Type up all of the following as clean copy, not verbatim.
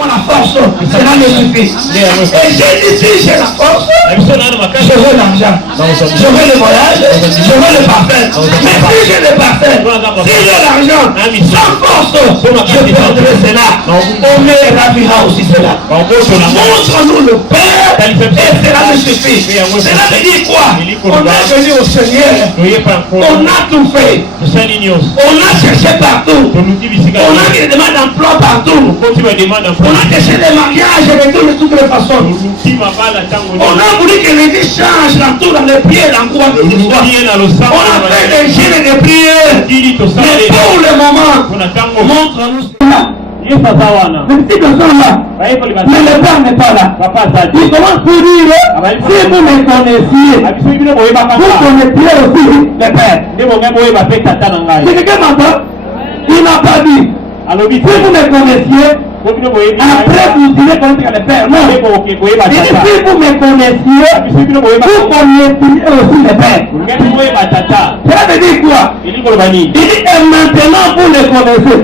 moi la force, cela me suffit. Et j'ai dit, si j'ai la force, je veux l'argent, je veux le voyage, je veux le parfait. Mais si j'ai le parfait, si j'ai l'argent, sans force, je perdrai cela. On me ravira aussi cela. Montre-nous le Père et cela me suffit. Cela veut dire quoi? On est venu au Seigneur, on a tout fait, on a cherché partout, on a des demandes d'emploi partout, on a cherché des mariages de toutes les façons. On a voulu que les vies changent l'entour dans les pieds, l'encourage de l'histoire. On a fait des jeûnes et des prières, mais pour le moment, montre-nous cela. Le petit garçon là, mais le père n'est pas là. Il commence pour dire, si vous me connaissiez, vous connaissiez aussi le père. C'est quelqu'un m'entend? Il n'a pas dit. Si vous me connaissiez, après vous direz connaître le père. Non. Et si vous me connaissiez, vous connaissiez aussi le père. Cela veut dire quoi? Il dit, et maintenant vous le connaissez.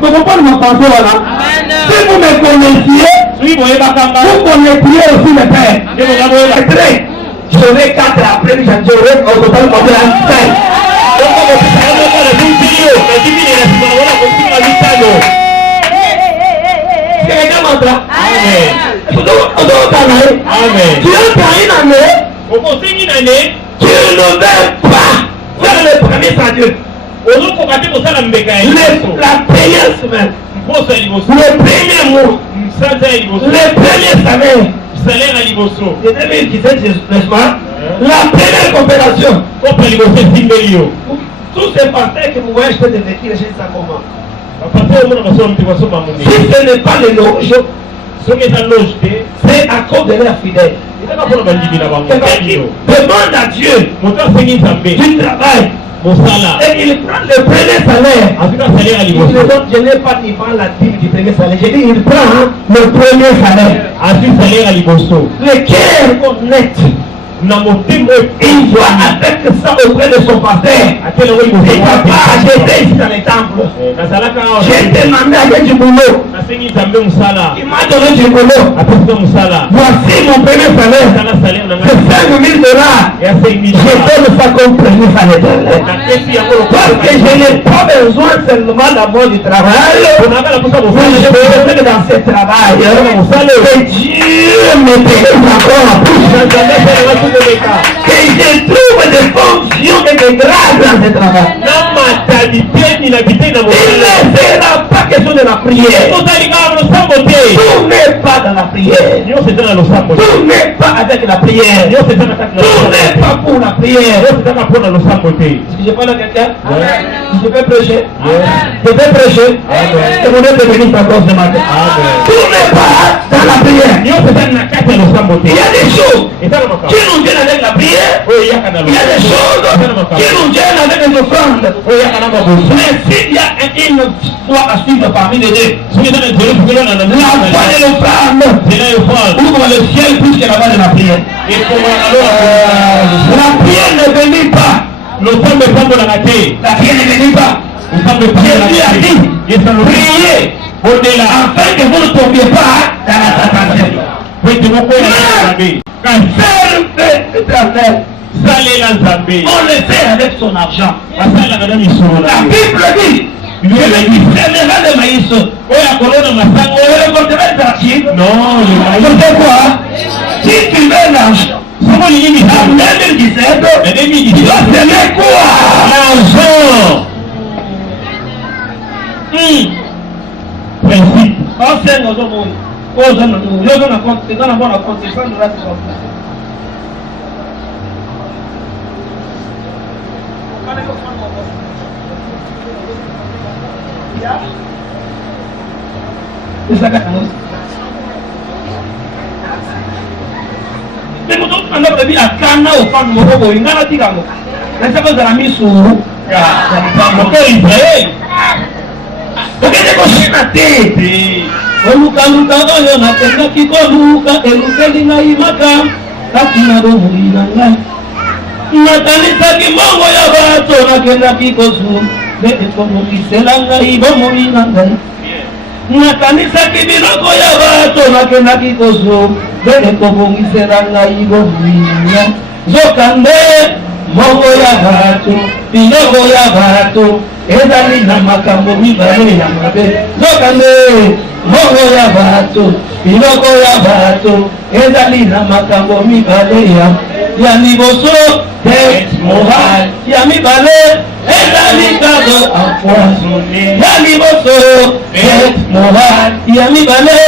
Vous comprenez mon pensée là? Si vous me connaissiez, vous connaissiez aussi le père. J'aurai 4 après, j'aurai au total 5. Quelqu'un m'entend? Tu as une année, tu ne veux pas faire le premier sans Dieu. La première semaine, le premier mois, le premier salaire, c'est 2017, n'est-ce pas? La première coopération, tous ces pasteurs que vous voyez, je peux te décrire, je ne sais pas comment. Si ce n'est pas le loge, c'est à cause de leur fidèle. Demande à Dieu du travail. Et il prend le premier salaire. Je n'ai pas dit la dîme du premier salaire. J'ai dit il prend le premier salaire. Le cœur honnête. Il voit avec ça auprès de son pasteur. Et papa, j'étais ici dans les temples. J'ai demandé avec du boulot. Il m'a donné du boulot. Voici mon premier salaire. C'est 5 000 $. Je donne ça comme premier salaire. Parce que je n'ai pas besoin seulement d'avoir du travail. Mais je veux que dans ce travail, que Dieu me bénisse encore plus. Que je trouve des fonctions et des grâces dans ce travail. Il ne sera pas question de la prière. Tout n'est pas dans la prière. Tout n'est pas avec la prière. Tout n'est pas pour la prière. Est-ce que je parle à quelqu'un? Je peux prêcher? Je peux prêcher? Et mon Dieu te bénisse encore ce matin. Tout n'est pas dans la prière. Il y a des choses qui nous viennent avec la prière. Il y a des choses qui nous viennent avec les offrandes. Mais s'il y a une foi à suivre parmi les deux, la foi de l'offrande ouvre le ciel plus que la voie de la prière. La prière ne bénit pas. La prière ne bénit pas. Jésus a dit, priez afin que vous ne tombiez pas dans la tentation. Éternel, on le fait avec son argent. La Bible dit, je lui sèmerai le maïs. Je récolterai le tartine. Non, je sais quoi? Si tu veux l'argent, en 2017, tu vas semer quoi? L'argent. Principe. Enseigne aux hommes. Aux hommes, nous avons la compte, c'est dans la bonne compte, c'est ça, nous l'avons. Mais nous avons dit à Kana au fan de Moro, il n'a pas dit à moi. La séquence de la mise sur vous. Ok, c'est qu'on chine à tête. Oluka luka oyo nakenda kikoluka elukeli ngai maka katina bomulina ngai natanisaki mbongo ya bato nakendaki kozu nde ekomokisela ngai bomulina ngai nakanisaki biloko ya bato nakendaki koso bene kobongisela ngai bominya nzokande mbongo ya bato biloko ya bato ezali na makambo mibale ya mabe nzokande mbongo ya bato biloko ya bato ezali na makambo mibale ya liboso det moral ya mibale ezali kado empoisonné ya liboso det moral ya mibale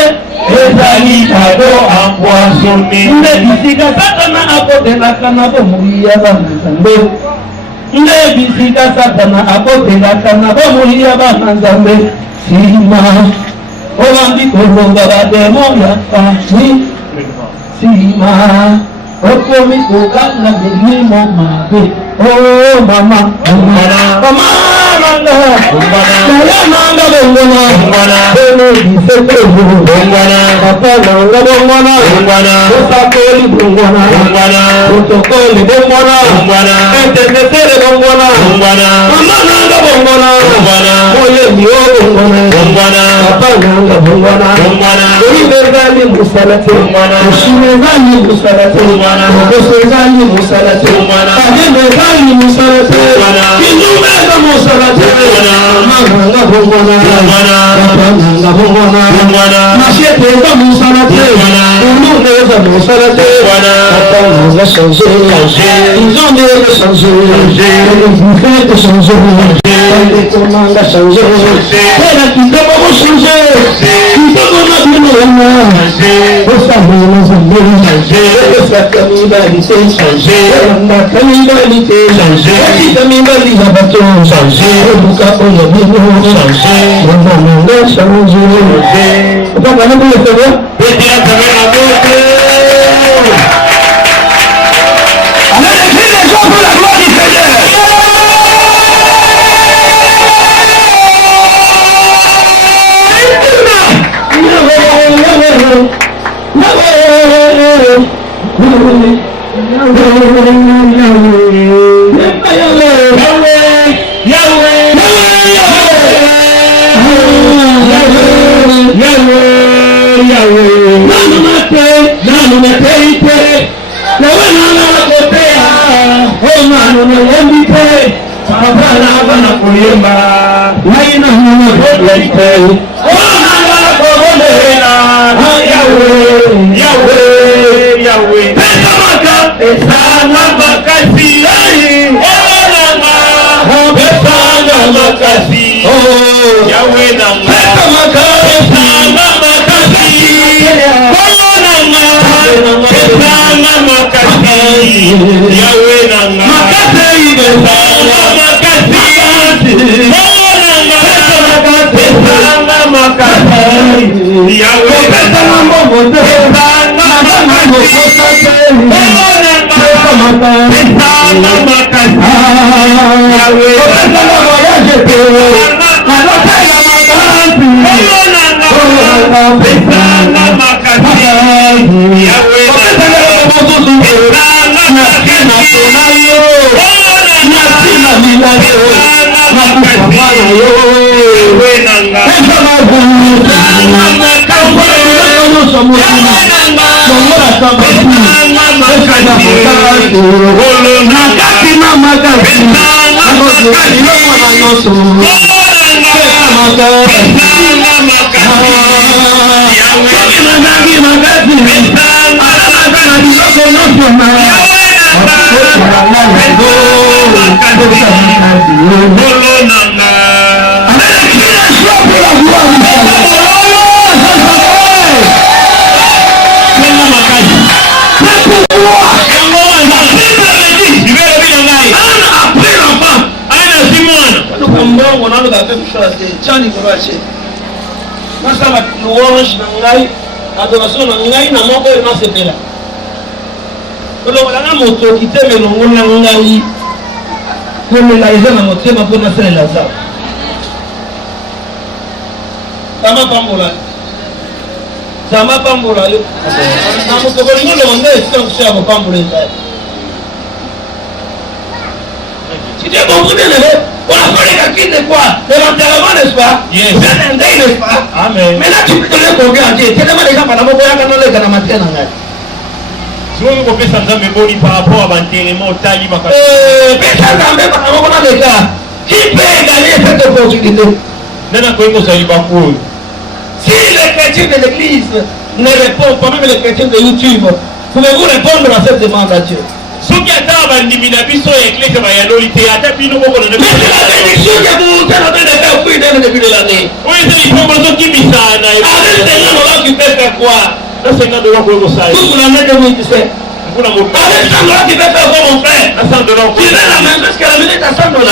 ezali kado empoisonné nde bisika satana akotelaka na bomoi ya bana-nzambe nde bisika satana akotelaka na bomoi ya bana-nzambe nsima obandi kolonga bademo ya pasi nsima okomi koganga milimo mabe oh mama mama nanga naya nanga bongona beno bisete bongona papa nanga bongona osakoli bongona protokoli bongona etetetere bongona mama nanga bongona moyemi o bongona papa nanga bongona oibezali mosala te oshimezali mosala te okosezali mosala te ademezali mosala te kinumeza mosala te mama nanga bongona papa nanga bongona masiete eza mosala te ulunde eza mosala te papa nanga change ils ont déjà changé vous faites changer nanga change tena kitoko kochange kitoko na bino wana osambela nzambe esaka mibali te elambaka mibali te okita mibali ya bato ebuka oyo bino nanga nanga change opakana boletego Allez, les cris des gens pour la gloire du Seigneur. adoration na ngai na moko na sepela kolongola na moto kiteme longola ngai komela eza na motema mpo nasalela za zama pambola yo na moto kolingo longonda esika mosusu ya kopambola eza tu t'es compris bien On a fait les calculs de quoi? De l'enterrement, n'est-ce pas? Yes. C'est un deuil, n'est-ce pas? Amen. Mais là, tu peux donner combien à Dieu? Tellement les gens, pendant que vous avez dans la matière. soki kopesa nzambe boni par rapport à banterrement otali makasi pesa nzambe pendant qu'on a des cas. Qui peut égaler cette opportunité? nana koyi kozali bakoyo. Si les chrétiens de l'église ne répondent pas, même les chrétiens de YouTube, pouvez-vous répondre à cette demande à Dieu? soki ata bandimi na biso ya eglise bayaloli te ata bino bokona Mais c'est la bénédiction que vous êtes en train de faire fruit dès le début de l'année. oyo eza lipongo tokimisa na Avec ces gens-là, tu peux faire quoi? na 50 dollars koyi kosala Toute l'année 2017. mpona Avec 100 $, tu peux faire quoi, mon frère? na 100 dollars Tu veux la maison, parce que la maison est à 100 $.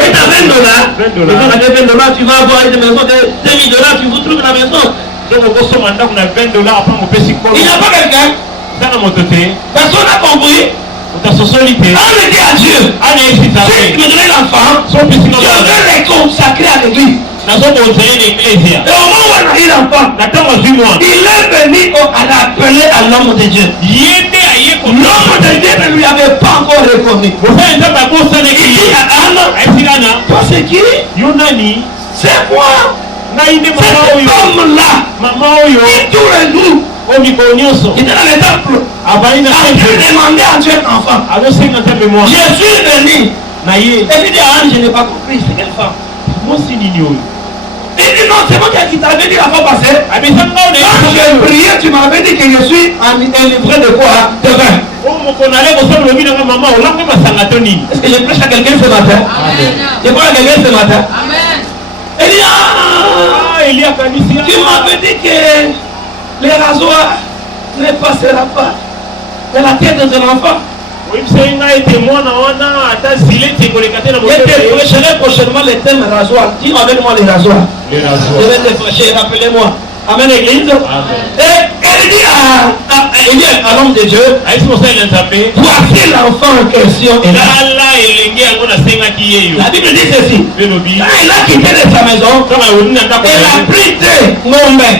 Et à 20 $. 20 $. Et quand avec 20 $, tu vas avoir une maison de 2000 $, tu vous trouves la maison. donc okosoma ndako na 20 dollars apa mopesi kolo Il n'y a pas quelqu'un. eza na moto te Personne n'a compris. otasosoli te On le dit à Dieu. ana esisa Si tu me donnais l'enfant, so opesinga je vais les consacrer à l'église. nazobonzele na eklezia Et au moment où on a eu l'enfant, na ntango azwi mwana il est venu à l'appeler à l'homme de Dieu. ye nde aye L'homme de Dieu ne lui avait pas encore reconnu. mosala nzambe Il abosanaki dit à Anna, ayesikana toi c'est qui? yo nani C'est moi. ngai nde C'est mama cet oyo homme-là mama oyo qui tous les jours oyo mikolo nyonso était dans le temple. avali na En train de demander à Dieu un enfant. azosenga nzambe mwana Je suis venu. na ye Et puis dit à Anne, je n'ai pas compris, c'est quelle femme? mosi nini oyo Il dit non, c'est moi qui t'avais dit la fois passée. abesanga Quand j'ai prié, tu m'avais dit que je suis un livré de quoi? De vin. oyo mokolo ale kosala lobi nanga mama olambe masanga to nini Est-ce que je prêche à quelqu'un ce matin? Je parle à quelqu'un ce matin. Il dit ah, eli akanisi tu m'avais dit que les rasoirs ne passera pas de la tête de l'enfant. oyebisai ngai ete mwana wana ata zile te koleka te na Je te prêcherai prochainement le thème rasoir. Dis avec-moi les rasoirs. Je vais te prêcher, rappelez-moi. Amen, église. Et elle dit à l'homme de Dieu, ayesi mosali na nzambe voici l'enfant en question. Et là, tala elenge yango nasengaki ye yo la Bible dit ceci. elobi Quand il a quitté de sa maison, ntango ayoli na ndako elle a pris deux ngombe,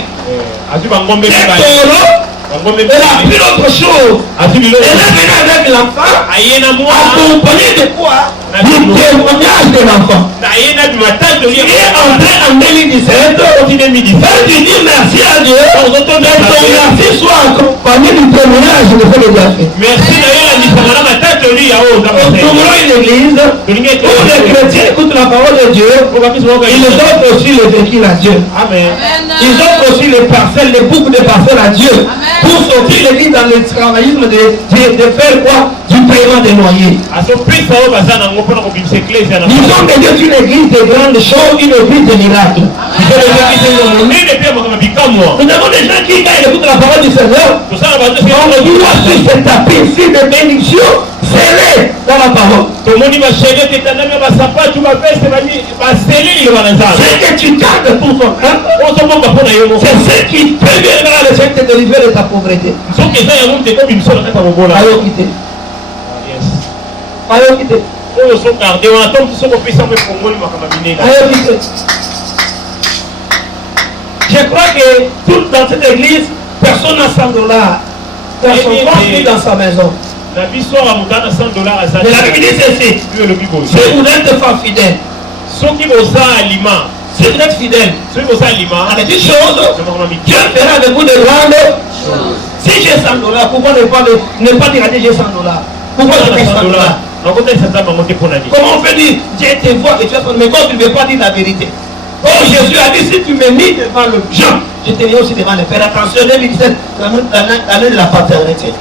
azwi bangombe des mibale taureaux, bangombe elle a pris l'autre chose. azwi Elle biloko est venue avec l'enfant, aye na mwana accompagné de quoi? Du témoignage de l'enfant. aye na bimatandoli Il est entré en 2017. oti 2017 Quand tu dis merci à Dieu, que ton merci soit accompagné du témoignage de ce que Dieu a fait. merci na yo landisama na matandoli ya oyo Nous sommes une église tolingi où les chrétiens écoutent la parole de Dieu. Ils offrent aussi le véhicule à Dieu. amen Ils offrent aussi les parcelles, les boucles de parcelles à Dieu. Pour sortir l'église dans le travaillisme de faire quoi? Du paiement des loyers. azopesa oyo baza nango mpona kobimisa eklezia na Disons que Dieu est une église de grandes choses, une église de miracles. monene mpe ya makambo bikamwa Nous avons des gens qui, quand ils écoutent la parole du Seigneur, tosala bato on voit sur ce tapis ici de bénédiction scellé dans la parole. tomoni bashege tetandami ya basapatu bapese baseli liloba na nzambe Ce que tu gardes pour ton cœur, ozobomba mpo na yo moko c'est ce qui préviendra le Seigneur de te délivrer de ta pauvreté. soki eza yango te kobibiso na kati ya bobola Ayo quitter. Ayo quitter. oyo sogarde wana to mosusu okopesa mpe fongoli makambo ya minene Ayo quitter. Je crois que tout dans cette église, personne n'a 100 $. Personne construit dans sa maison. na biso awa moto ana 100 dollars aza Mais la Bible dit ceci. oyo elobi boye Si vous êtes femme fidèle, soki boza alima si vous êtes fidèle, soki boza alima avec une chose, na makambo ya Dieu mike fera avec vous de grandes choses. Si j'ai 100 $, pourquoi ne pas dire à Dieu j'ai 100 $? Pourquoi je paye 100 $? nakotalisa nzambe yango te mpo na nini Comment on peut dire Dieu te voit que tu as 100 $, mais quand tu ne veux pas dire la vérité? Oh, Jésus a dit si tu me mis devant le Jean, je te mets aussi devant le Père. Attention, 2017, l'année de la paternité.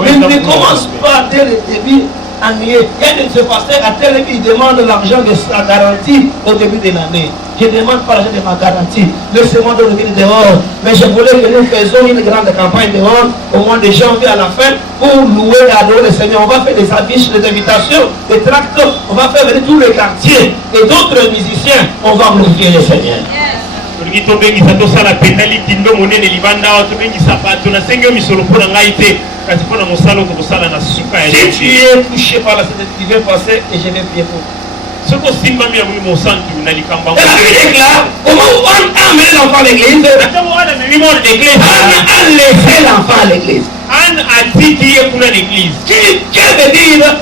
Mais ne commence pas dès le début à nier. Il y a de ce pasteur à tel il demande l'argent de sa garantie au début de l'année. Je ne demande pas l'argent de ma garantie. Laissez-moi dormir dehors. Mais je voulais que nous faisions une grande campagne dehors au mois de janvier à la fin pour louer et adorer le Seigneur. On va faire des affiches, des invitations, des tracts. On va faire venir tous les quartiers et d'autres musiciens. On va glorifier le Seigneur. tolingi tobengisa tosala penali tindo monene libanda awa tobengisa bato nasengi yo misolo mpo na ngai te kasi mpo na mosala oyo tokosala na suka ya Si tu es touché par la sainteté, tu vais passer et je vais prier pour toi. soki osimbami ya molimo mosantu na likambo Et la Bible déclare, comment on a amené l'enfant à l'église? ntango wana memi mwana na eglise On a laissé l'enfant à l'église. ane atiki ye kuna na eglise Quel veut dire?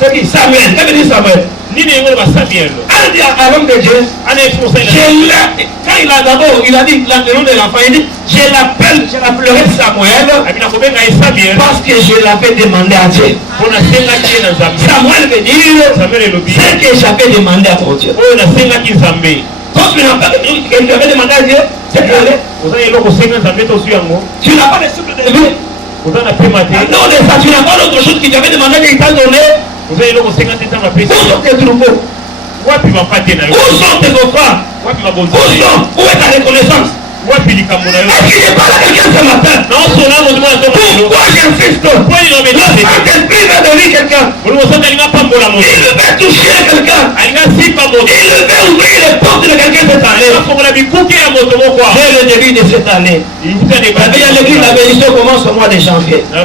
C'est qui? Samuel. Quel veut dire Samuel? Il dit à l'homme de Dieu, quand il a d'abord, il a dit le nom de l'enfant, il dit, je l'appellerai Samuel, parce que je l'avais demandé à Dieu. Samuel veut dire, c'est que j'avais demandé à mon Dieu. Quand tu n'as pas quelqu'un avait demandé à Dieu, c'est allé. Tu n'as pas de souffle de vie. Non, de ça, tu n'as pas d'autre chose qui t'avait demandé, il t'a donné. Où sont tes troupeaux? Où sont tes offrandes? Où est ta reconnaissance? Est-ce qu'il n'est pas là quelqu'un ce matin? Pourquoi j'insiste? Le Saint-Esprit va donner quelqu'un. Il veut toucher quelqu'un. Il veut ouvrir les portes de quelqu'un cette année. Dès le début de cette année. L'église, la bénédiction commence au mois de janvier. Je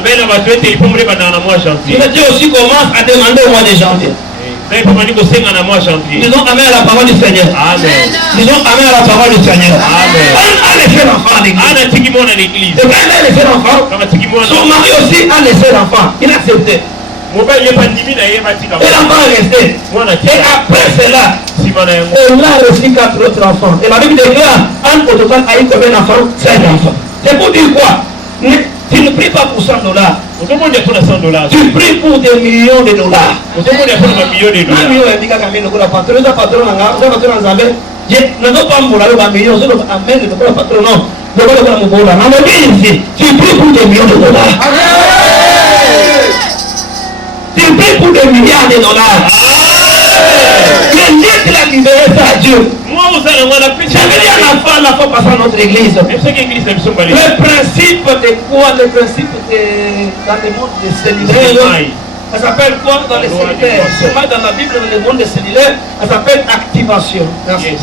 veux dire aussi commence à demander au mois de janvier. Disons amen à la parole du Seigneur. Amen. Disons amen à la parole du Seigneur. Amen. On a laissé l'enfant à l'église. Et quand il a laissé l'enfant, son mari aussi a laissé l'enfant. Il a accepté. Et l'enfant est resté. Et après cela, on a reçu 4 autres enfants. Et la Bible déclare, en total, a eu combien d'enfants? 5 enfants. C'est pour dire quoi? Tu ne pries pas pour $100. Tu pries pour des millions de dollars. Tu pries pour des millions de dollars. Tu pries pour des milliards de dollars. Le Dieu qui l'a libéré, c'est à Dieu. J'avais dit à la fois passant à notre église. Le principe de quoi? Le principe dans le monde des cellulaires. Ça s'appelle quoi dans les cellulaires? C'est pas dans la Bible, dans le monde des cellulaires. Ça s'appelle activation. Yes.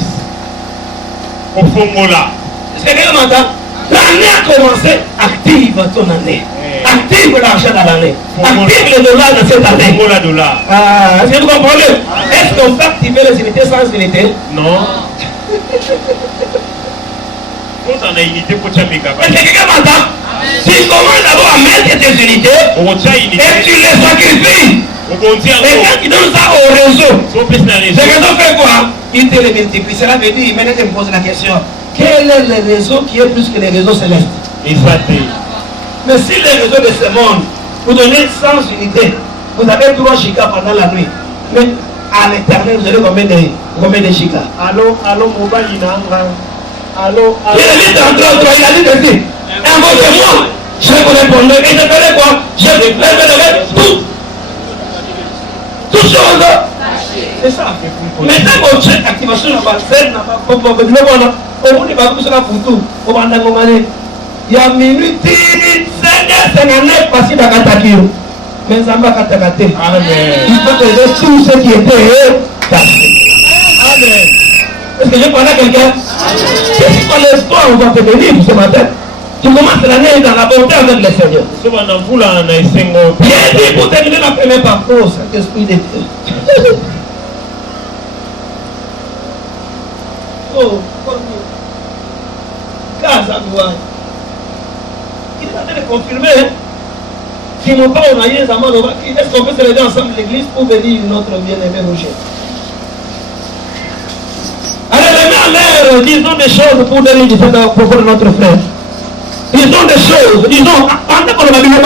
Est-ce que quelqu'un m'entend? L'année a commencé, active ton année. Active l'argent dans l'année. Active le dollar dans cette année. Est-ce que vous comprenez? Est-ce qu'on peut activer les unités sans unité? Non. Est-ce que quelqu'un m'entend? Tu commences d'abord à mettre tes unités et tu les sacrifies. Et quand tu donnes ça au réseau, le réseau fait quoi? Il te les multiplie. Cela veut dire, maintenant je me pose la question, quel est le réseau qui est plus que les réseaux célestes? Exactement. Mais si les réseaux de ce monde, vous donnez 100 unités, vous avez 3 gigas pendant la nuit. Mais à l'éternel, vous avez combien de gigas? Allô, mobile, il a dit tantôt, il a dit ceci. Invoquez-moi, je vous répondrai. Et je ferai quoi? Je vous révélerai tout chose. C'est ça. Maintenant, votre activation n'a pas fait, n'a pas pour vous. Au monde, il va vous faire pour tout. Au monde, il y a minute, c'est un passé dans Katakio. Mais ça va Katakate. Amen. Il faut que tout ce qui était caché. Amen. Est-ce que je parle à quelqu'un? Qu'est-ce que l'espoir on va te bénir ce matin? Tu commences l'année dans la bonté avec le Seigneur. J'ai dit pour terminer la première partie, Saint-Esprit de Dieu. Oh, Gaza, il est en train de confirmer. Qui n'ont pas envoyé les amants, est-ce qu'on peut se lever ensemble l'église pour bénir notre bien-aimé Roger? Allez, les mains en l'air, disons des choses pour donner du Seigneur pour notre frère. Disons des choses, disons, pendant qu'on va venir,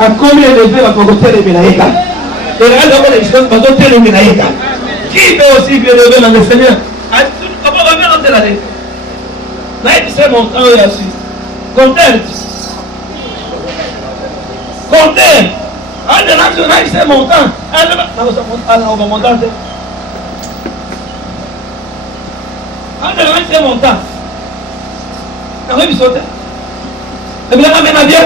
À combien de fois va côté les Ménaïka? Et là, d'abord, les choses vont côté les Ménaïka. Qui peut aussi bien lever dans le Seigneur? Comment on va bien rentrer là-dedans? Là, il sait mon temps, il y a aussi. Comptez. Comptez. Ah, là, il sait mon temps. Ah, on va monter. Ah, là, il sait mon temps. On va sauter. Et bien, amen à Dieu.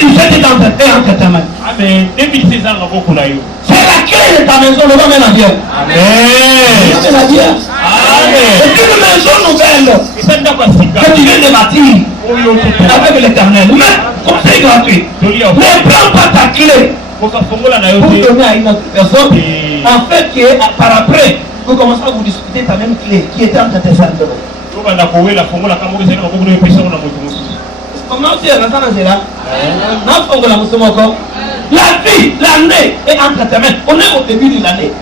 2017 est entre ta main. Amen. 2016 ans, on va beaucoup là. C'est la clé de ta maison, le amen à Dieu. Amen. Amen à Dieu. Amen. C'est une maison nouvelle que tu viens de bâtir avec l'Éternel. Mais conseil gratuit. Ne prends pas ta clé pour donner à une autre personne. En fait, par après, vous commencez à vous discuter ta même clé qui était entre tes sandales. Comment tu es rentré là? La vie, l'année est entre tes mains. On est au début de l'année.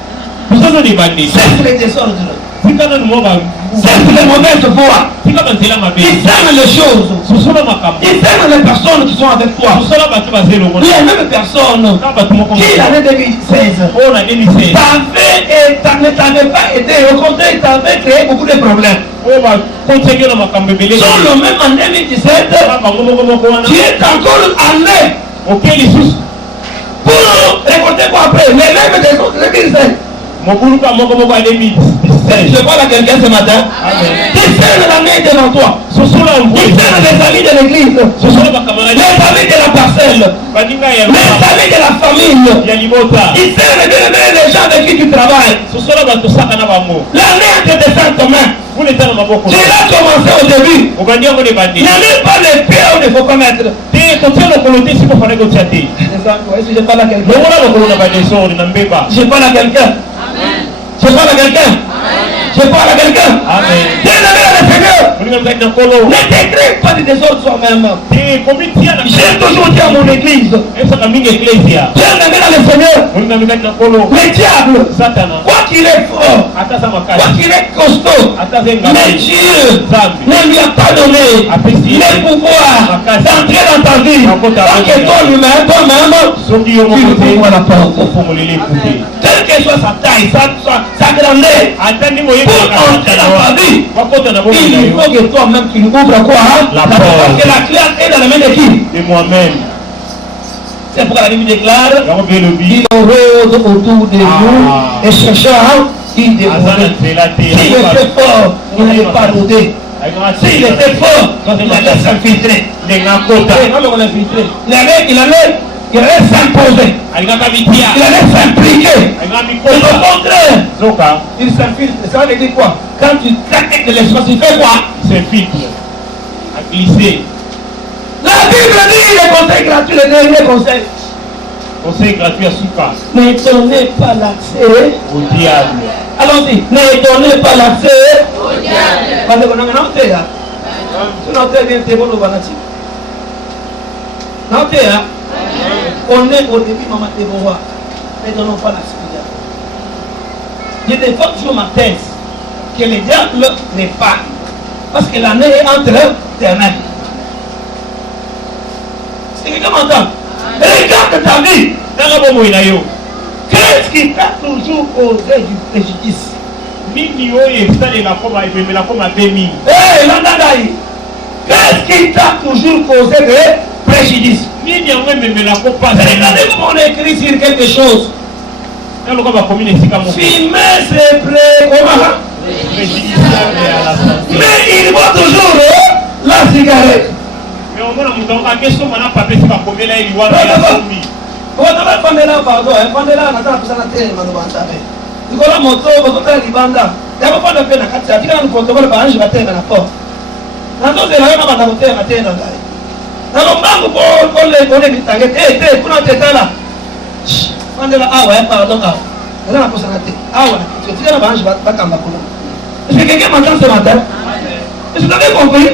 C'est les désordres. C'est les mauvaises voies. Ils aiment les choses. Ils aiment les personnes qui sont avec toi. Les mêmes personnes qui l'année 2016 t'avaient pas aidé. Au contraire, ils t'avaient créé beaucoup de problèmes. Sur le même en 2017, tu es encore allé pour récolter quoi après? Les mêmes des autres 2016. Je parle à quelqu'un ce matin. Discerne l'année devant toi. Discerne les amis de l'église. Les amis de la parcelle. Les amis de la famille. Discerne les gens avec qui tu travailles. L'année entre tes saintes mains. Tu l'as commencé au début. N'allez pas les pieds où il ne faut pas mettre. Je parle à quelqu'un. Je parle à quelqu'un. Je parle à quelqu'un. Je parle à quelqu'un. Bien-aimé dans le Seigneur. Ne t'écris pas de désordre toi-même. J'ai toujours dit à mon église. Bien-aimé dans le Seigneur. Le diable, quoi qu'il est fort, quoi qu'il est costaud, mais Dieu ne lui a pas donné le pouvoir d'entrer dans ta vie. Tant que toi-même, tu ouvres la porte. Quelle que soit sa taille, sa grandeur, pour entrer dans ta vie, il faut que toi-même tu ouvres quoi? La porte. Parce que la clé est dans la main de qui? De moi-même. C'est pourquoi la Bible déclare il rôde autour de nous et cherchant il dévorait. S'il était fort, il n'allait pas rôder. S'il était fort, il allait s'infiltrer. Il allait s'imposer. Il allait s'impliquer. Au contraire, il s'infiltre. Ça veut dire quoi? Quand tu traques de l'espace, tu fais quoi? Il s'infiltre. À glisser. La Bible dit le conseil gratuit, le dernier conseil. Conseil gratuit à Souka. Ne donnez pas l'accès au diable. Allons-y. Ne donnez pas l'accès au diable. Parce qu'on a un entrée. Si l'entrée vient, c'est bon, on va là-dessus. L'entrée, on est au début, maman, c'est bon. Ne donnons pas l'accès au diable. Je défends toujours ma thèse que le diable n'est pas. Parce que l'année est entre tes mains. C'est quelqu'un m'entend? Regarde ta vie. Qu'est-ce qui t'a toujours causé du préjudice? Qu'est-ce qui t'a toujours causé de préjudice? Regardez comment on écrit sur quelque chose. Fumer, c'est comment? Mais il voit toujours la cigarette. Est-ce que quelqu'un m'entend ce matin? Est-ce que vous avez compris?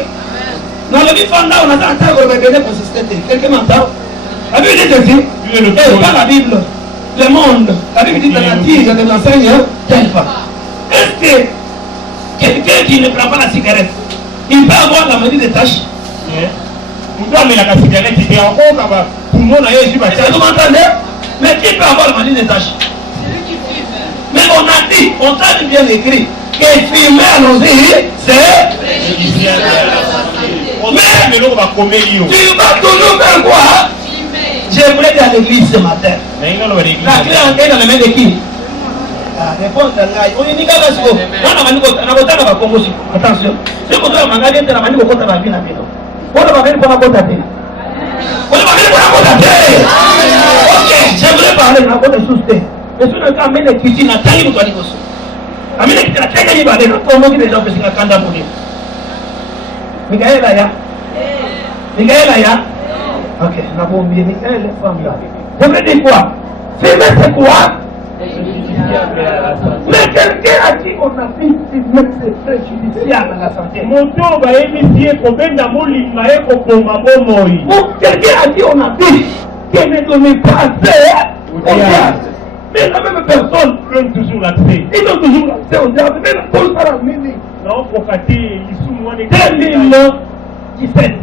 Dans le vie fanda, on attend un temps pour regarder consister. Quelqu'un m'entend? La Bible dit ceci. Pas la Bible. Le monde. La Bible dit que la nature de l'enseigne tel pas. Est-ce que quelqu'un qui ne prend pas la cigarette, il peut avoir la maladie des tâches? Mais la cigarette, il est encore Vous m'entendez? Mais qui peut avoir le mari des tâches? Mais on a dit, on t'a bien écrit, que fumer, allons-y, c'est. Mais tu vas toujours faire quoi? Je voulais aller à l'église ce matin. La clé en est dans les mains de qui? La réponse est là. On dit attention. Si vous avez un magasin, vous avez un magasin, vous avez un magasin. Ok, j'aimerais parler de la sous-té. Mais si on a amené les cuisines à taille, vous allez aussi. Amenez les cuisines à taille, vous allez aussi. Comment les gens font ça? Michael Aya. Michael Aya. Ok, on a bon bien. Michael, les femmes là. Je veux dire quoi? C'est quoi? Mais quelqu'un a dit qu'on a fait c'est préjudiciable à la santé. Quelqu'un a dit on a dit qu'elle ne donnait pas assez. Mais la même personne donne toujours l'accès. Ils ont toujours l'accès au diable. Mais la pause à la minute. Non, pour fâter, ils sont moins de 2017.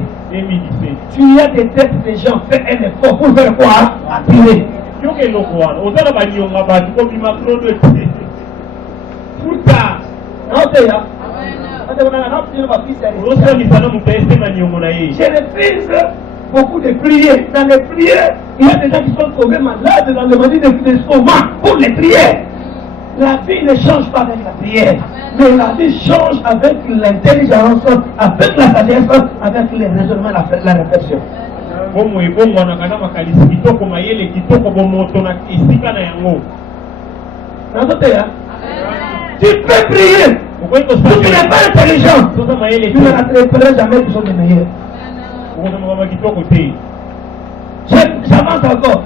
Tu as des dettes des gens, fais un effort pour faire quoi? Attirer. Tout ça. Je refuse beaucoup de prières. Dans les prières, il y a des gens qui sont tombés malades dans le maladie de stomac pour les prières. La vie ne change pas avec la prière, mais la vie change avec l'intelligence, avec la sagesse, avec le raisonnement, la réflexion. Tu peux prier. Tu n'es pas intelligent. Tu ne rattraperas jamais qui sont les meilleurs. J'avance encore.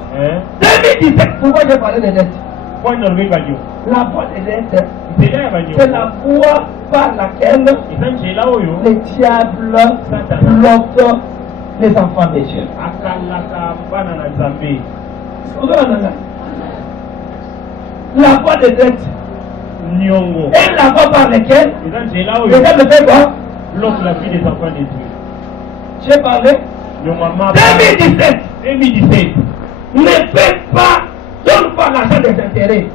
2017, pourquoi j'ai parlé des dettes? La voie des dettes, c'est la voie par laquelle les diables bloquent les enfants des dieux. La voie des dettes est la voie par laquelle les diables fait quoi? Bloque la vie des enfants des dieux. J'ai parlé 2017 ne fait pas, donne pas l'argent des intérêts.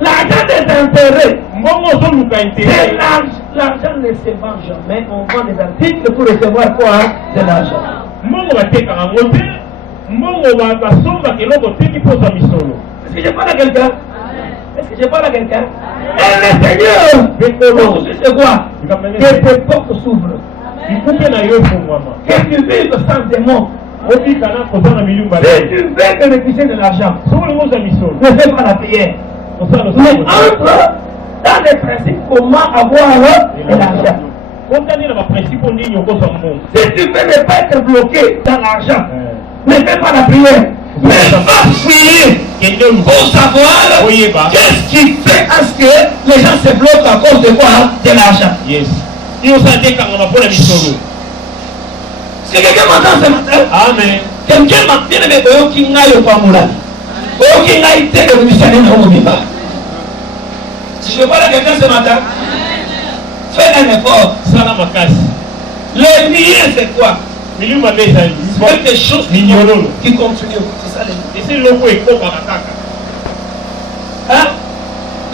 L'argent des intérêts, c'est l'argent ne se vend jamais. On vend des articles pour recevoir quoi? De l'argent. Est-ce que je parle à quelqu'un? Est-ce que je parle à quelqu'un? Et le Seigneur, c'est quoi? Que tes portes s'ouvrent. Que tu vives sans démon. Si tu veux bénéficier de l'argent, ne fais pas la prière. Mais entre dans les principes comment avoir de l'argent. Si tu veux ne pas être bloqué dans l'argent, ne fais pas la prière. Mais va fouiller pour savoir qu'est-ce qui fait à ce que les gens se bloquent à cause de quoi? De l'argent. Yes. Si quelqu'un m'entend ce matin, Amen. quelqu'un m'a bien aimé qui n'a pas moulin. Qui n'a été le missionnaire dans mon débat. Si je parle à quelqu'un ce matin, fais un effort. Le millier, c'est quoi? C'est quelque chose qui continue. C'est ça les milliers. Hein?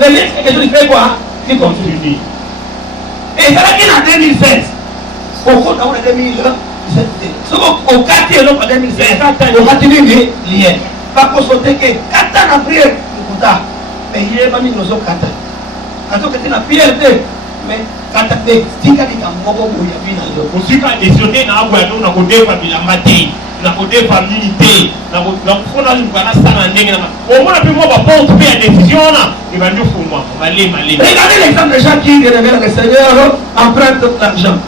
Le millier, c'est quelque chose qui fait quoi? Qui continue. Et ça là qu'il a 2016. Au compte d'avoir 2017. Au quartier, non pas 2016. Au quartier, il y a. Pas consulter que 4 ans après, mais il y a pas mis nos autres 4 ans. Quand on était dans la prière, mais quand on était dans la regardez l'exemple des gens qui révèlent le Seigneur empruntent l'argent.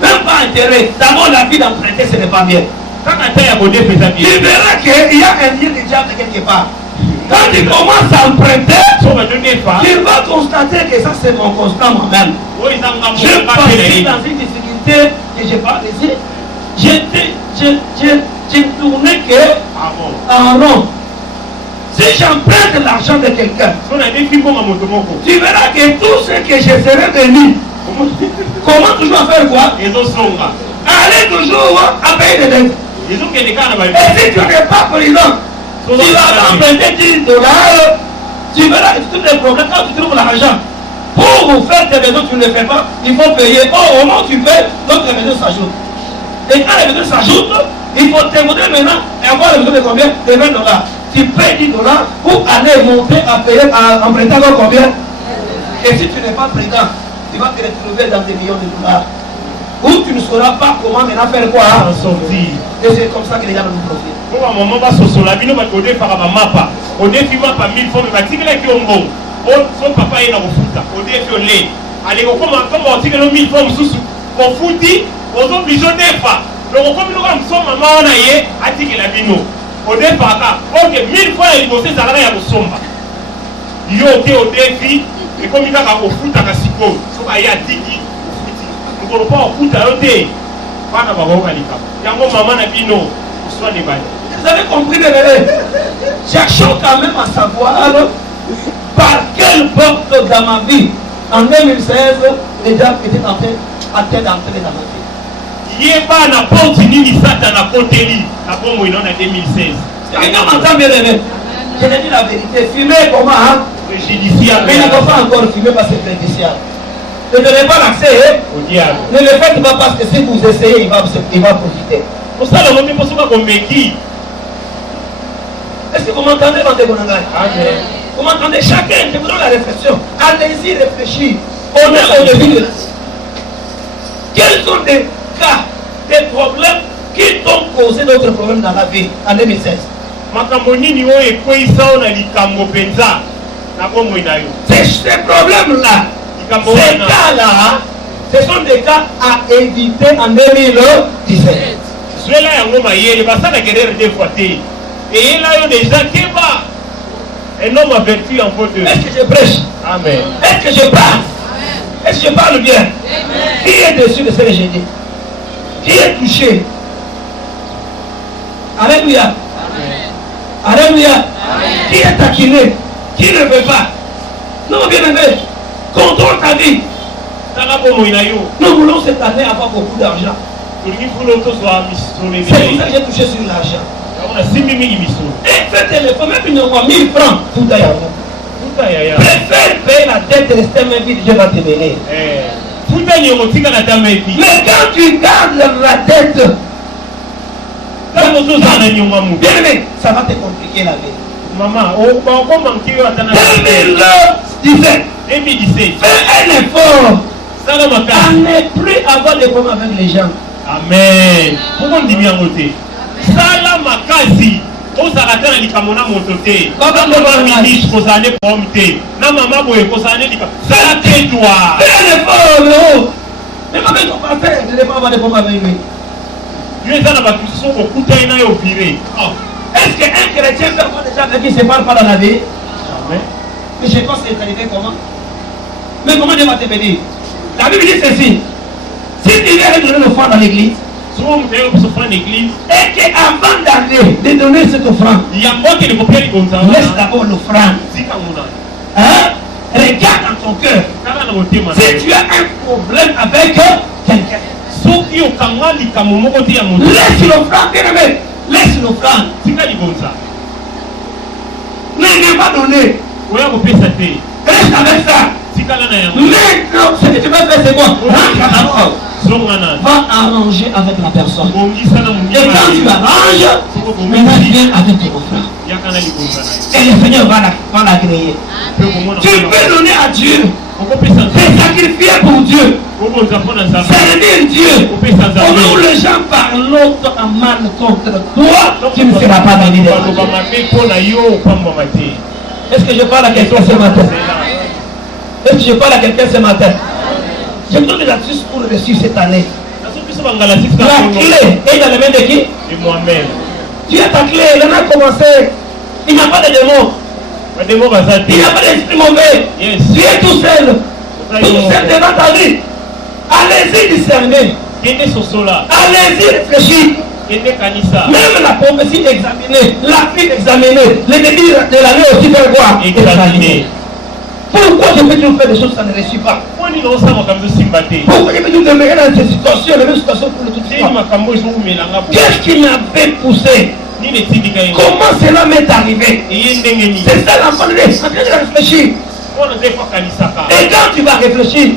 Même pas intérêt. D'abord, la vie d'emprunter, ce n'est pas bien. Tu verras qu'il y a un lien de diable quelque part. Quand tu commences à emprunter, tu vas constater que ça c'est mon constat moi-même. Je passais dans une difficulté et je parle ici. J'ai tourné que en rond. Si j'emprunte l'argent de quelqu'un, tu verras que tout ce que je serai venu Comment toujours à faire quoi? Ils ont songa. Allez toujours à payer des dettes. Ils ont qu'elle est quand même. Et si tu n'es pas président, tu vas emprunter $10, tu verras tous les problèmes quand tu trouves l'argent. Pour faire tes maisons, tu ne le fais pas, il faut payer. Au moment où tu fais, donc les maisons s'ajoutent. Et quand les maisons s'ajoutent, il faut te montrer maintenant et avoir les maisons de combien? De $20. Tu payes $10 pour aller monter à payer, à emprunter encore combien? Et si tu n'es pas président, tu vas te retrouver dans des millions de dollars. Ou tu ne sauras pas comment maintenant faire quoi. Et c'est comme ça que les gens nous profitent. Pour un moment, on va se la vie, on va te faire un mapa. On défie mapa 1000 fois, mais on va dire qu'il y a un bon. Son papa est dans le foot. On défie au lait. Allez, comment on dit que nous 1000 fois, on fout, on est obligé de faire. Donc, comme nous avons son maman, on a dit que la vie nous. On défie à ok, 1000 fois, il faut que ça aille à somba. Il y a au défi, et comme il va au foot à Kassiko, il y a Tiki. Vous ne pouvez pas au foot à l'autre. Vous avez compris, les bébés? Cherchons quand même à savoir par quelle porte dans ma vie, en 2016, les gens étaient en train d'entrer dans ma vie. Il n'y a pas na porte ni Satan à côté lui. Après, on est en 2016. Quelqu'un m'entend bien, bébé? Je te dis la vérité. Fumer comment, hein? Préjudiciable. Mais il ne faut pas encore fumer parce que c'est préjudiciable. Ne donnez pas l'accès au diable. Ne le faites pas parce que si vous essayez, il va profiter. Pour ça, le moment, pour ce qu'on met qui? Est-ce que vous m'entendez, Mandé Bonangaï? Amen. Vous m'entendez? Chacun, je vous donne la réflexion. Allez-y réfléchir. On est au début de la vie. Quels sont des cas, des problèmes qui t'ont causé d'autres problèmes dans la vie en 2016? C'est ces problèmes-là, ces cas-là, ce sont des cas à éviter en 2017. Et là, il y a des gens qui va. Un homme a vertu en faute de. Est-ce que je prêche? Amen. Est-ce que je parle? Est-ce que je parle bien? Amen. Qui est dessus de ce que j'ai dit? Qui est touché? Alléluia. Amen. Alléluia. Amen. Qui est taquiné? Qui ne veut pas? Non, bien aimé. Contrôle ta vie. Nous voulons cette année avoir beaucoup d'argent. C'est pour ça que j'ai touché sur l'argent. Et faites le premier puis nous 1000 francs. Tout à l'heure. Préfère payer la dette et rester même vite, Dieu va te bénir. Mais quand tu gardes la dette, bien aimé, ça va te compliquer la vie. Maman, 2017. Fais un effort. À ne plus avoir de problèmes avec les gens. Amen. Pourquoi on dit bien voter? Sala makazi. On s'arrête à l'ikamona mototé. Quand on va ministre, on s'en est prompté. Na maman boye, on s'en est dit. Ça te doit. Fais un effort, non? Mais maman, on va faire. Ne pas avoir de problèmes avec lui. Dieu est dans la bâtisse au coup d'œil au viré. Est-ce qu'un chrétien peut avoir des gens avec qui il ne se parle pas dans la vie? Amen. Mais je sais pas si c'est arrivé comment. Mais comment Dieu va te bénir? La Bible dit ceci. Si tu viens donner l'offrande dans l'église, et qu'avant d'aller de donner cette offrande, laisse d'abord l'offrande. Hein? Regarde dans ton cœur. Si tu as un problème avec quelqu'un, laisse l'offrande, bien aimé. Laisse l'offrande. Ne pas donner. Reste avec ça. Maintenant, ce que tu vas faire, c'est quoi? Va arranger avec la personne. Et quand tu arranges, maintenant tu viens avec tes offrandes. Et le Seigneur va l'agréer. Tu peux donner à Dieu. C'est sacrifier pour Dieu. Servir Dieu. Au moment où les gens parlent en mal contre toi, tu ne seras pas béni de Dieu. Est-ce que je parle à quelqu'un ce matin? Est-ce que je parle à quelqu'un ce matin? Je me donne des astuces pour réussir cette année. La clé est dans les mains de qui? De moi-même. Tu as ta clé, il en a commencé. Il n'y a pas de démon. Il n'y a pas d'esprit mauvais. Yes. Tu es tout seul. Tout seul devant ta vie. Allez-y discerner. Allez-y réfléchir. Même la prophétie examinée, la vie examinée, le début de l'année aussi faire quoi? Examiner. Pourquoi je peux toujours faire des choses, ça ne réussit pas? Pourquoi il me demeurer dans cette situation, la même situation pour le tout temps? Qu'est-ce qui m'avait poussé? Comment cela m'est arrivé? C'est ça l'enfant de Dieu. En train de réfléchir. Et quand tu vas réfléchir,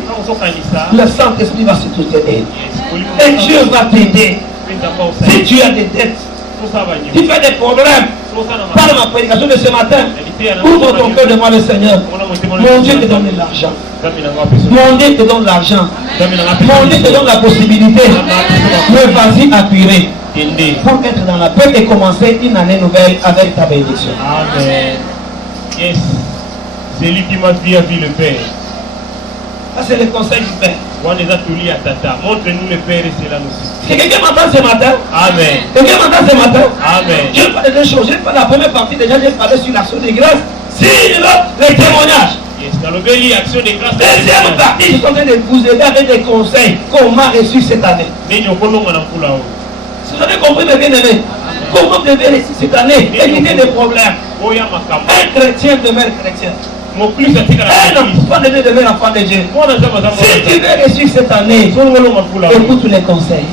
le Saint-Esprit va se soutenir. Et Dieu va t'aider. Si tu as des dettes, tu fais des problèmes, par ma prédication de ce matin, ouvre ton cœur devant le Seigneur. Mon Dieu te donne de l'argent. Mon Dieu te donne l'argent. Mon Dieu te donne la possibilité. Mais vas-y appuyer pour être dans la paix et commencer une année nouvelle avec ta bénédiction. Amen. Yes. C'est lui qui m'a vu le Père. Ça, c'est le conseil du Père. Montre-nous le Père et c'est là aussi. Si quelqu'un m'entend ce matin, Amen. Quelqu'un m'entend ce matin, Amen. Je vais parler de deux choses. Je vais parler la première partie, déjà, j'ai parlé sur l'action de grâce, sur les témoignages. Yes. Dans le béni, action de grâce. Deuxième partie, je suis en train de vous aider avec des conseils qu'on m'a reçus cette année. Si vous avez compris, mes bien-aimés, comment vous devez réussir cette année, éviter des problèmes. Un chrétien demeure chrétien. Un enfant de Dieu demeure enfant de Dieu. Si tu veux réussir cette année, écoute les conseils.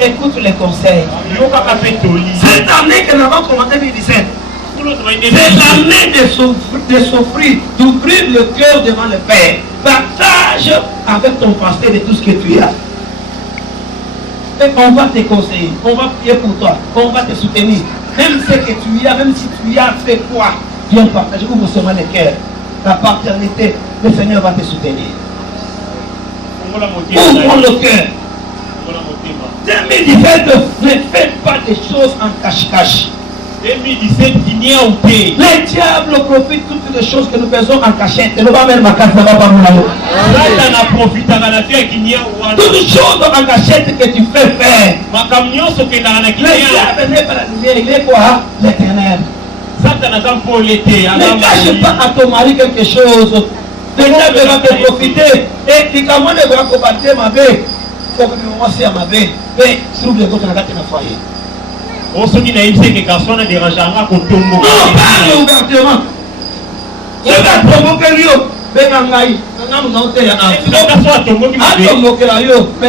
Écoute les conseils. Cette année que nous avons commencé 2017, c'est l'année de souffrir, d'ouvrir le cœur devant le Père. Partage avec ton pasteur de tout ce que tu as. Et on va te conseiller, on va prier pour toi, on va te soutenir. Même ce que tu as, même si tu as fait quoi, viens partager, ouvre seulement le cœur. La paternité, le Seigneur va te soutenir. Ouvre le cœur. 2017, ne fais pas des choses en cache-cache. 2017, il n'y a où t'es. Le diable profite toutes les choses que nous faisons en cachette. Il ne va même ma carte, ça va pas nous là-haut. Toutes les choses en cachette que tu fais faire. Le diable n'est pas la lumière, il est quoi? L'éternel. Ne cache pas à ton mari quelque chose. Le diable va te profiter. Et tu commences à combattre ma bête. Il faut que tu commences à ma bête. Mais trouve le côté de la foyer. Non, parle ouvertement. Je vais provoquer lui. Mais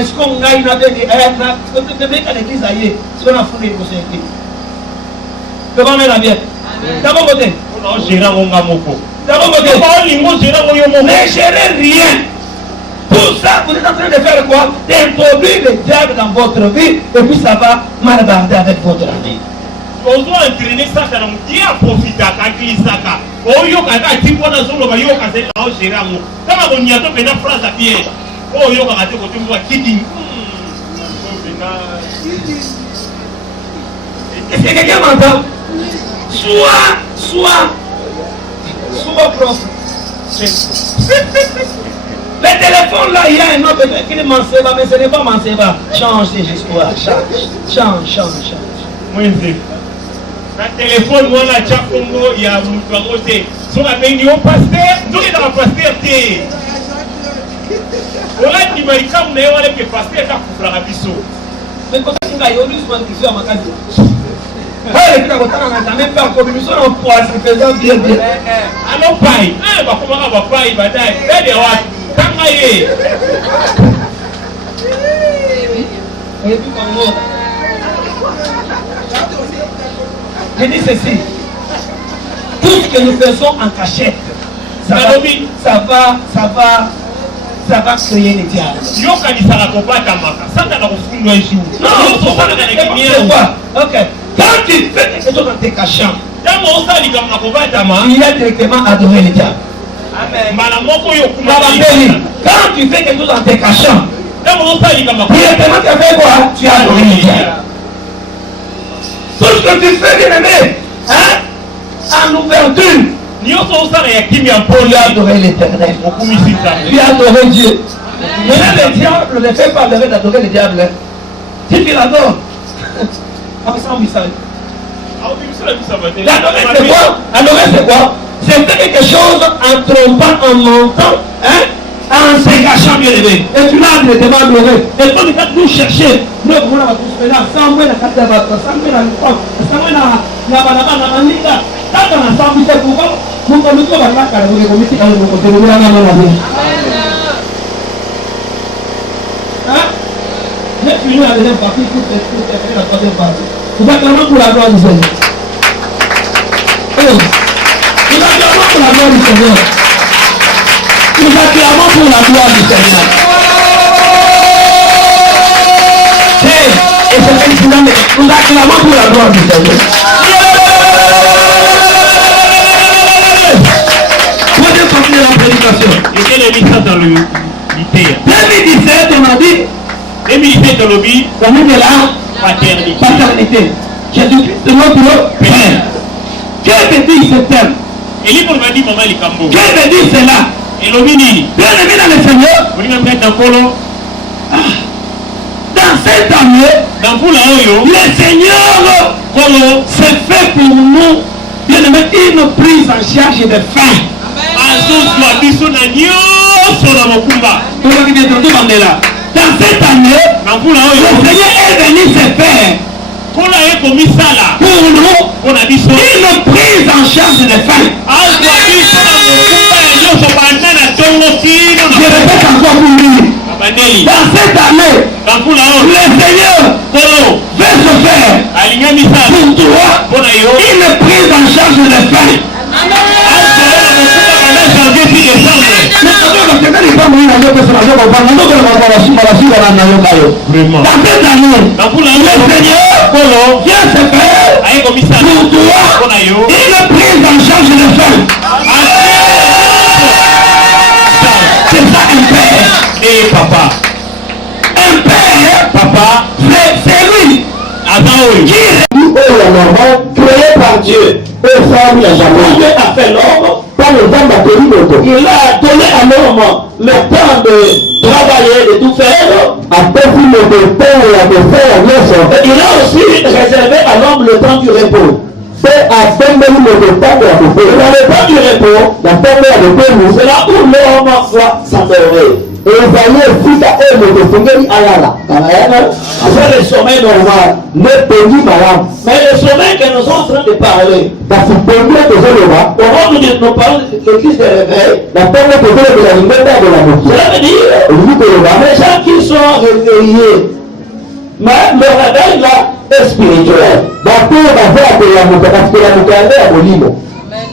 ce qu'on a une année, l'église ailleurs, ce qu'on a fourni pour s'aider. Devant la bière. D'abord côté. D'abord côté. Ne gérez rien. Pour ça, vous êtes en train de faire quoi? D'introduire le diable dans votre vie et puis ça va mal barder avec votre année. On doit entraîner ça dans le dia profita kaklisaka. Oyo kaka tipo na zolo ba yo ka se na ogera mo. Kama on y a to pena phrase à pied. Oyo ka te ko tumwa kiki. Est-ce que quelqu'un m'entend? Sois propre. Le téléphone là, il y a un autre qui est Manseba, mais ce n'est pas Manseba. Change ces histoires. Change. Le téléphone, moi là, Tchakongo, il y a Moutouamote. Sur la béni au pasteur, nous sommes dans la pasteur. Voilà qui m'a dit, comme nous avons le pasteur, il a coupé la biseau. Mais quand tu as eu une discussion à ma case, il a même pas encore une en poids, c'est faisant bien. Alors, paille, comment on va paille, bataille, je dis ceci, tout ce que nous faisons en cachette, ça va créer les diables. Ok, quand tu fais quelque chose en te cachant, il y a directement adoré les diables. Quand tu fais quelque chose en te cachant, directement tu as fait quoi? Tu as adoré les diables. Tout ce que tu fais, bien aimé, en ouverture, tu as adoré l'éternel. Tu as adoré Dieu. Maintenant, le diable ne fait pas d'adorer le diable. Si tu l'adores, l'adorer c'est quoi? Adorer c'est quoi? C'est faire quelque chose en trompant, en mentant, en se cachant, bien aimé. Et tu l'as directement adoré. Et quand tu vas nous chercher, nous allons tous faire sans moi la carte de votre, sans moi la croix, sans moi la banana, quand on a ensemble, c'est pourquoi Mungu amekuwa baraka na kumiti kama kutengeneza neno la Mungu. Mais tu nous as déjà parti pour faire la troisième partie. Tu vas clamer pour la gloire du Seigneur. Tu vas clamer pour la gloire du Seigneur. Tu vas clamer pour la gloire du Seigneur. Et c'est même si nous acclamons pour la gloire du Seigneur. Troisième partie de la prédication. Et quel est l'histoire dans le lycée? 2017, on a dit. 2017 dans le but. On est de la paternité. Jésus-Christ est notre Père. Dieu te dit ce thème. Et lui, pour me dire, maman, il est cambo. Dieu te dit cela. Et le mini. Bien aimé dans le Seigneur. On va mettre dans Polo. Dans cette année, Dans Polo, le Seigneur Polo s'est fait pour nous, bien aimé, une prise en charge de faim. Dans cette année, le Seigneur est venu se faire pour nous une prise en charge de faim. Je répète encore pour lui. Dans cette année, le Seigneur veut se faire pour toi une prise en charge de faim. Vraiment. Dans cette année, le Seigneur vient se faire pour toi une prise en charge de faim. C'est ça un père. Et papa. Un père, Papa. c'est lui Attends, qui est créé par Dieu. Dieu a fait l'homme. Il a donné à l'homme le temps de travailler, de tout faire. Et il a aussi réservé à l'homme le temps du repos. Le temps du repos, c'est là où l'homme va s'endormir. C'est le sommeil normal. Mais le sommeil que nous sommes en train de parler, au moment où nous parlons de crise de réveil, cela veut dire les gens qui sont réveillés, mais le réveil là est spirituel.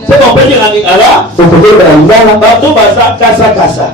C'est qu'on peut dire en Lingala, bateau baza kasa kasa.